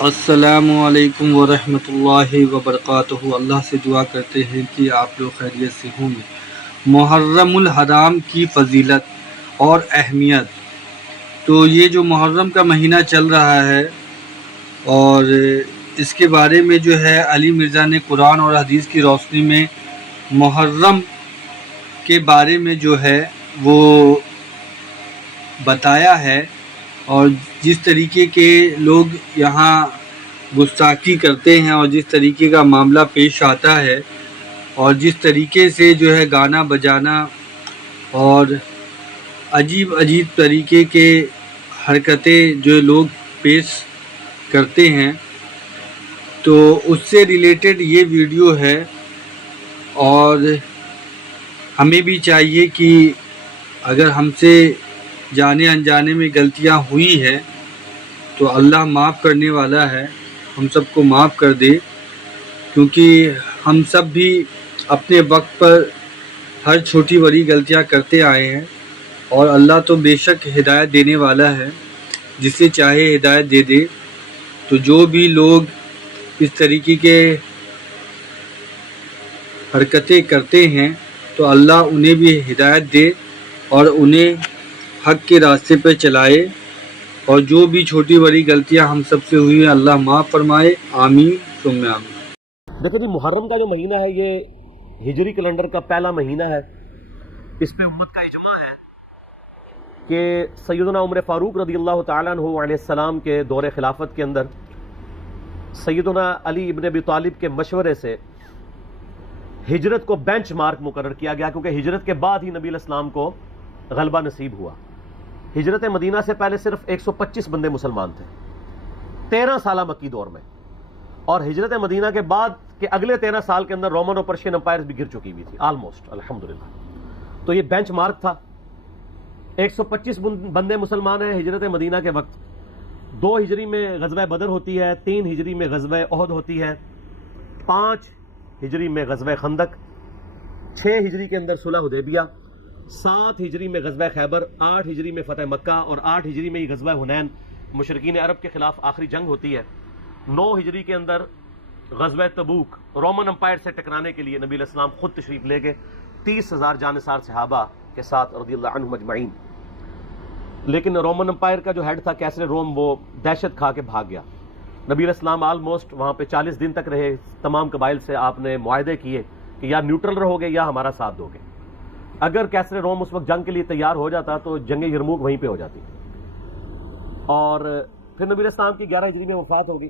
السلام علیکم ورحمۃ اللہ وبرکاتہ۔ اللہ سے دعا کرتے ہیں کہ آپ لوگ خیریت سے ہوں گے۔ محرم الحرام کی فضیلت اور اہمیت۔ تو یہ جو محرم کا مہینہ چل رہا ہے اور اس کے بارے میں جو ہے علی مرزا نے قرآن اور حدیث کی روشنی میں محرم کے بارے میں جو ہے وہ بتایا ہے، اور جس طریقے کے لوگ یہاں گستاخی کرتے ہیں اور جس طریقے کا معاملہ پیش آتا ہے اور جس طریقے سے جو ہے گانا بجانا اور عجیب عجیب طریقے کے حرکتیں جو لوگ پیش کرتے ہیں، تو اس سے ریلیٹڈ یہ ویڈیو ہے۔ اور ہمیں بھی چاہیے کہ اگر ہم سے جانے انجانے میں غلطیاں ہوئی ہے تو اللہ معاف کرنے والا ہے، ہم سب کو معاف کر دے، کیونکہ ہم سب بھی اپنے وقت پر ہر چھوٹی بڑی غلطیاں کرتے آئے ہیں، اور اللہ تو بے شک ہدایت دینے والا ہے، جسے چاہے ہدایت دے دے۔ تو جو بھی لوگ اس طریقے کے حرکتیں کرتے ہیں تو اللہ انہیں بھی ہدایت دے اور انہیں حق کے راستے پہ چلائے، اور جو بھی چھوٹی بڑی غلطیاں ہم سب سے ہوئی ہیں اللہ معاف فرمائے، آمین ثم آمین۔ دیکھو جی، محرم کا جو مہینہ ہے یہ ہجری کیلنڈر کا پہلا مہینہ ہے۔ اس پہ امت کا اجماع ہے کہ سیدنا عمر فاروق رضی اللہ تعالیٰ عنہ علیہ السلام کے دور خلافت کے اندر سیدنا علی ابن ابی طالب کے مشورے سے ہجرت کو بینچ مارک مقرر کیا گیا، کیونکہ ہجرت کے بعد ہی نبی علیہ السلام کو غلبہ نصیب ہوا۔ ہجرت مدینہ سے پہلے صرف 125 بندے مسلمان تھے 13 سالہ مکی دور میں، اور ہجرت مدینہ کے بعد کے اگلے 13 سال کے اندر رومن اور پرشین امپائرز بھی گر چکی ہوئی تھی آلموسٹ، الحمدللہ۔ تو یہ بینچ مارک تھا۔ 125 بندے مسلمان ہیں ہجرت مدینہ کے وقت۔ 2 ہجری میں غزوہ بدر ہوتی ہے، 3 ہجری میں غزوہ احد ہوتی ہے، 5 ہجری میں غزوہ خندق، 6 ہجری کے اندر صلح حدیبیہ، 7 ہجری میں غزوہ خیبر، 8 ہجری میں فتح مکہ، اور 8 ہجری میں غزوہ حنین مشرکین عرب کے خلاف آخری جنگ ہوتی ہے۔ 9 ہجری کے اندر غزوہ تبوک، رومن امپائر سے ٹکرانے کے لیے نبی علیہ السلام خود تشریف لے گئے 30,000 جانثار صحابہ کے ساتھ رضی اللہ عنہم اجمعین۔ لیکن رومن امپائر کا جو ہیڈ تھا کیسر روم، وہ دہشت کھا کے بھاگ گیا۔ نبی علیہ السلام آلموسٹ وہاں پہ 40 دن تک رہے۔ تمام قبائل سے آپ نے معاہدے کیے کہ یا نیوٹرل رہو گے یا ہمارا ساتھ دو گے۔ اگر کیسر روم اس وقت جنگ کے لیے تیار ہو جاتا تو جنگ یرموک وہیں پہ ہو جاتی، اور پھر نبی علیہ السلام کی 11 ہجری میں وفات ہوگی۔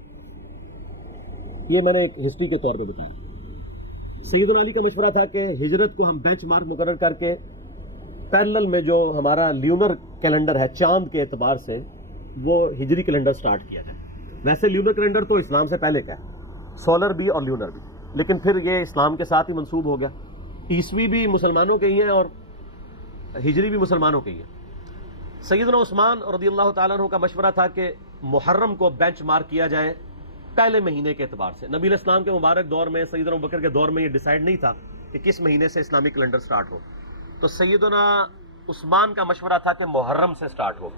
یہ میں نے ایک ہسٹری کے طور پہ بتایا۔ سیدنا علی کا مشورہ تھا کہ ہجرت کو ہم بینچ مارک مقرر کر کے پیرلل میں جو ہمارا لیونر کیلنڈر ہے چاند کے اعتبار سے، وہ ہجری کیلنڈر سٹارٹ کیا جائے۔ ویسے لیونر کیلنڈر تو اسلام سے پہلے کا ہے، سولر بھی اور لیونر بھی، لیکن پھر یہ اسلام کے ساتھ ہی منسوب ہو گیا۔ عیسوی بھی مسلمانوں کے ہی ہیں اور ہجری بھی مسلمانوں کے ہی ہیں۔ سیدنا عثمان رضی اللہ تعالیٰ عنہ کا مشورہ تھا کہ محرم کو بینچ مارک کیا جائے پہلے مہینے کے اعتبار سے۔ نبی علیہ السلام کے مبارک دور میں، سیدنا ابوبکر کے دور میں یہ ڈیسائیڈ نہیں تھا کہ کس مہینے سے اسلامی کیلنڈر سٹارٹ ہو، تو سیدنا عثمان کا مشورہ تھا کہ محرم سے سٹارٹ ہو۔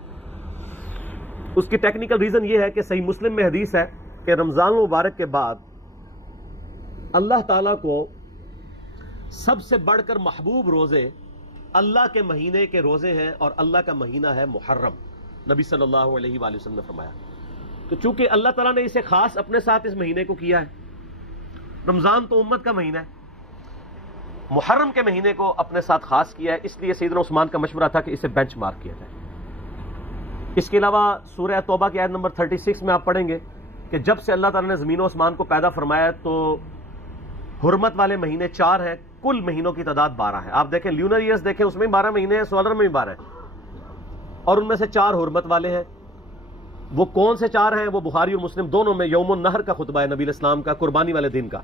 اس کی ٹیکنیکل ریزن یہ ہے کہ صحیح مسلم میں حدیث ہے کہ رمضان المبارک کے بعد اللہ تعالیٰ کو سب سے بڑھ کر محبوب روزے اللہ کے مہینے کے روزے ہیں، اور اللہ کا مہینہ ہے محرم، نبی صلی اللہ علیہ وآلہ وسلم نے فرمایا۔ تو چونکہ اللہ تعالیٰ نے اسے خاص اپنے ساتھ اس مہینے کو کیا ہے، رمضان تو امت کا مہینہ ہے، محرم کے مہینے کو اپنے ساتھ خاص کیا ہے، اس لیے سیدنا عثمان کا مشورہ تھا کہ اسے بینچ مارک کیا جائے۔ اس کے علاوہ سورہ توبہ کی آیت نمبر 36 میں آپ پڑھیں گے کہ جب سے اللہ تعالیٰ نے زمین و آسمان کو پیدا فرمایا تو حرمت والے مہینے 4 ہیں، کل مہینوں کی تعداد 12 ہے۔ آپ دیکھیں لیونر ایئرز دیکھیں، اس میں 12 مہینے ہیں، سولر میں بھی 12 ہیں، اور ان میں سے 4 حرمت والے ہیں۔ وہ کون سے 4 ہیں؟ وہ بخاری اور مسلم دونوں میں یوم النحر کا خطبہ ہے نبی علیہ السلام کا، قربانی والے دن کا۔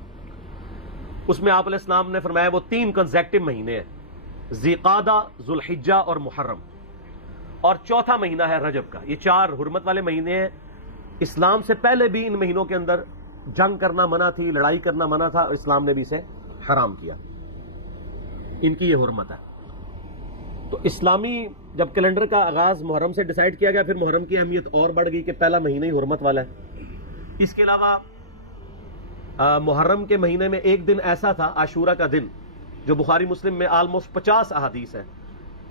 اس میں آپ علیہ السلام نے فرمایا وہ 3 کنزیکٹو مہینے ہیں، ذی قعدہ، ذو الحجہ اور محرم، اور چوتھا مہینہ ہے رجب کا۔ یہ 4 حرمت والے مہینے ہیں۔ اسلام سے پہلے بھی ان مہینوں کے اندر جنگ کرنا منع تھی، لڑائی کرنا منع تھا، اور اسلام نے بھی اسے حرام کیا، ان کی یہ حرمت ہے۔ تو اسلامی جب کیلنڈر کا آغاز محرم سے ڈیسائیڈ کیا گیا، پھر محرم کی اہمیت اور بڑھ گئی کہ پہلا مہینہ ہی حرمت والا ہے۔ اس کے علاوہ محرم کے مہینے میں ایک دن ایسا تھا، عاشورہ کا دن، جو بخاری مسلم میں آلموسٹ 50 احادیث ہے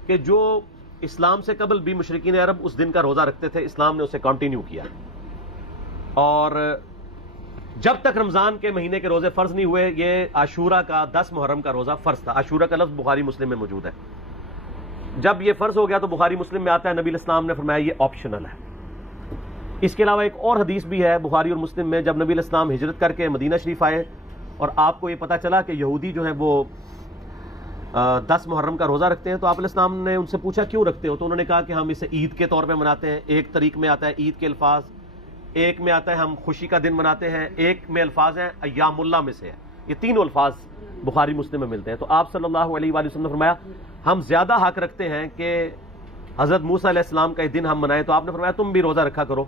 کہ جو اسلام سے قبل بھی مشرکین عرب اس دن کا روزہ رکھتے تھے، اسلام نے اسے کنٹینیو کیا، اور جب تک رمضان کے مہینے کے روزے فرض نہیں ہوئے، یہ عاشورہ کا 10 محرم کا روزہ فرض تھا۔ عاشورہ کا لفظ بخاری مسلم میں موجود ہے۔ جب یہ فرض ہو گیا تو بخاری مسلم میں آتا ہے، نبی علیہ السلام نے فرمایا یہ آپشنل ہے۔ اس کے علاوہ ایک اور حدیث بھی ہے بخاری اور مسلم میں، جب نبی علیہ السلام ہجرت کر کے مدینہ شریف آئے اور آپ کو یہ پتہ چلا کہ یہودی جو ہیں وہ 10 محرم کا روزہ رکھتے ہیں، تو آپ علیہ السلام نے ان سے پوچھا کیوں رکھتے ہو؟ تو انہوں نے کہا کہ ہم اسے عید کے طور پہ مناتے ہیں۔ ایک طریق میں آتا ہے عید کے الفاظ، ایک میں آتا ہے ہم خوشی کا دن مناتے ہیں، ایک میں الفاظ ہیں ایام اللہ میں سے ہے۔ یہ تینوں الفاظ بخاری مسلم میں ملتے ہیں۔ تو آپ صلی اللہ علیہ وآلہ وسلم نے فرمایا ہم زیادہ حق رکھتے ہیں کہ حضرت موسیٰ علیہ السلام کا یہ دن ہم منائیں، تو آپ نے فرمایا تم بھی روزہ رکھا کرو۔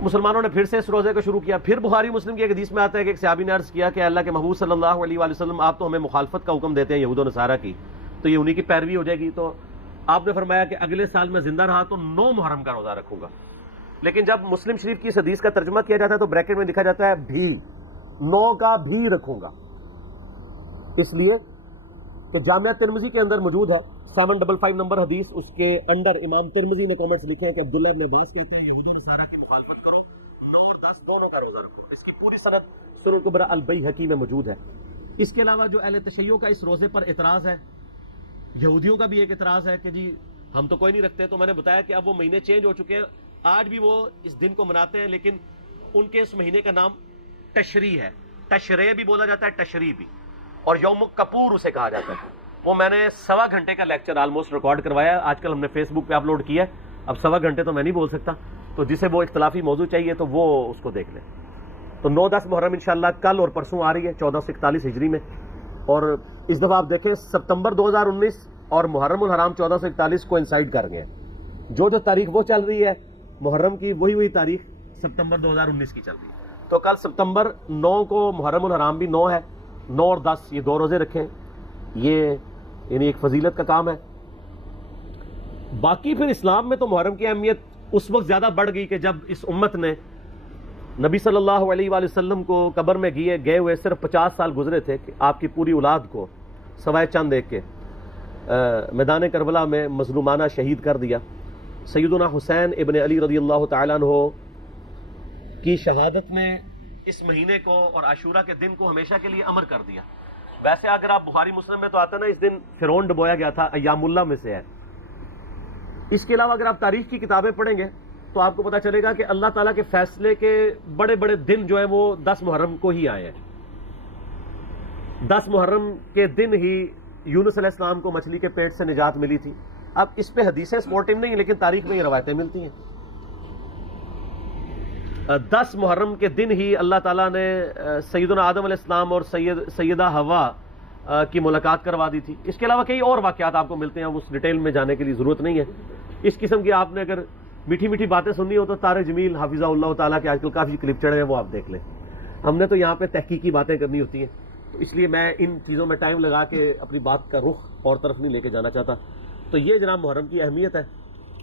مسلمانوں نے پھر سے اس روزے کو شروع کیا۔ پھر بخاری مسلم کی ایک حدیث میں آتا ہے کہ ایک صحابی نے عرض کیا کہ اللہ کے محبوب صلی اللہ علیہ وآلہ وسلم آپ تو ہمیں مخالفت کا حکم دیتے ہیں یہود و نصارہ کی، تو یہ انہی کی پیروی ہو جائے گی۔ تو آپ نے فرمایا کہ اگلے سال میں زندہ رہا تو 9 محرم کا روزہ رکھوں گا۔ لیکن جب مسلم شریف کی اس حدیث کا ترجمہ کیا جاتا ہے تو بریکٹ میں لکھا جاتا ہے بھی، 9 کا بھی رکھوں گا، اس لیے کہ جامعہ ترمذی کے اندر موجود ہے 755 نمبر حدیث، اس کے انڈر امام ترمذی نے کامنٹس لکھے ہیں کہ عبداللہ بن عباس کہتے ہیں یہود و نصارہ کی مخالفت کرو، 9 اور 10 دونوں کا روزہ رکھو۔ اس کی پوری سند سنن الکبری البیہقی میں موجود ہے۔ اس کے علاوہ جو اہل تشیع کا اس روزے پر اعتراض ہے، یہودیوں کا بھی ایک اعتراض ہے کہ جی ہم تو کوئی نہیں رکھتے، تو میں نے بتایا کہ اب وہ مہینے چینج ہو چکے ہیں، آج بھی وہ اس دن کو مناتے ہیں، لیکن ان کے اس مہینے کا نام تشریع ہے۔ تشریع بھی بولا جاتا ہے، تشریع بھی، اور یوم کپور اسے کہا جاتا ہے۔ وہ میں نے 1.25 گھنٹے کا لیکچر آلموسٹ ریکارڈ کروایا، آج کل ہم نے فیس بک پہ اپلوڈ کیا ہے۔ اب 1.25 گھنٹے تو میں نہیں بول سکتا، تو جسے وہ اختلافی موضوع چاہیے تو وہ اس کو دیکھ لیں۔ تو 9-10 محرم انشاءاللہ کل اور پرسوں آ رہی ہے 1441 ہجری میں، اور اس دفعہ آپ دیکھیں ستمبر 2019 اور محرم الحرام 1441 کو انسائڈ کر گئے ہیں۔ جو تاریخ وہ چل رہی ہے محرم کی، وہی تاریخ ستمبر 2019 کی چل رہی ہے۔ تو کل ستمبر 9 کو محرم الحرام بھی 9 ہے، 9 اور 10 یہ 2 روزے رکھیں، یہ یعنی ایک فضیلت کا کام ہے۔ باقی پھر اسلام میں تو محرم کی اہمیت اس وقت زیادہ بڑھ گئی کہ جب اس امت نے نبی صلی اللہ علیہ وآلہ وسلم کو قبر میں گئے ہوئے صرف 50 سال گزرے تھے کہ آپ کی پوری اولاد کو سوائے چند ایک کے میدان کربلا میں مظلومانہ شہید کر دیا۔ سیدنا حسین ابن علی رضی اللہ تعالیٰ عنہ کی شہادت نے اس مہینے کو اور عاشورہ کے دن کو ہمیشہ کے لیے امر کر دیا۔ ویسے اگر آپ بخاری مسلم میں تو آتا نا اس دن فرعون ڈبویا گیا تھا، ایام اللہ میں سے ہے۔ اس کے علاوہ اگر آپ تاریخ کی کتابیں پڑھیں گے تو آپ کو پتہ چلے گا کہ اللہ تعالیٰ کے فیصلے کے بڑے بڑے دن جو ہیں وہ 10 محرم کو ہی آئے ہیں۔ 10 محرم کے دن ہی یونس علیہ السلام کو مچھلی کے پیٹ سے نجات ملی تھی۔ اب اس پہ حدیثیں سپورٹنگ نہیں ہیں، لیکن تاریخ میں یہ روایتیں ملتی ہیں۔ 10 محرم کے دن ہی اللہ تعالیٰ نے سیدنا آدم علیہ السلام اور سیدہ حوا کی ملاقات کروا دی تھی۔ اس کے علاوہ کئی اور واقعات آپ کو ملتے ہیں، اس ڈیٹیل میں جانے کے لیے ضرورت نہیں ہے۔ اس قسم کی آپ نے اگر میٹھی میٹھی باتیں سننی ہو تو طارق جمیل حافظہ اللہ تعالیٰ کے آج کل کافی کلپ چڑھے ہیں، وہ آپ دیکھ لیں۔ ہم نے تو یہاں پہ تحقیقی باتیں کرنی ہوتی ہیں، تو اس لیے میں ان چیزوں میں ٹائم لگا کے اپنی بات کا رخ اور طرف نہیں لے کے جانا چاہتا۔ تو یہ جناب محرم کی اہمیت ہے،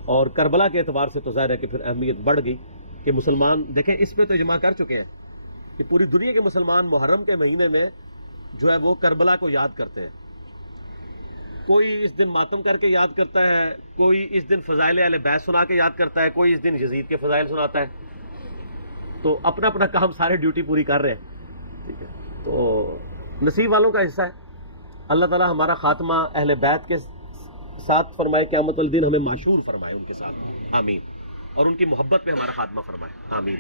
اور کربلا کے اعتبار سے تو ظاہر ہے کہ پھر اہمیت بڑھ گئی کہ مسلمان دیکھیں اس پہ تو اجماع کر چکے ہیں کہ پوری دنیا کے مسلمان محرم کے مہینے میں جو ہے وہ کربلا کو یاد کرتے ہیں۔ کوئی اس دن ماتم کر کے یاد کرتا ہے، کوئی اس دن فضائل اہل بیت سنا کے یاد کرتا ہے، کوئی اس دن یزید کے فضائل سناتا ہے۔ تو اپنا اپنا کام سارے ڈیوٹی پوری کر رہے ہیں، ٹھیک ہے۔ تو نصیب والوں کا حصہ ہے۔ اللہ تعالیٰ ہمارا خاتمہ اہل بیت کے ساتھ فرمائے، قیامت الدین ہمیں معشور فرمائے ان کے ساتھ، آمین، اور ان کی محبت پہ ہمارا خاتمہ فرمائے، آمین۔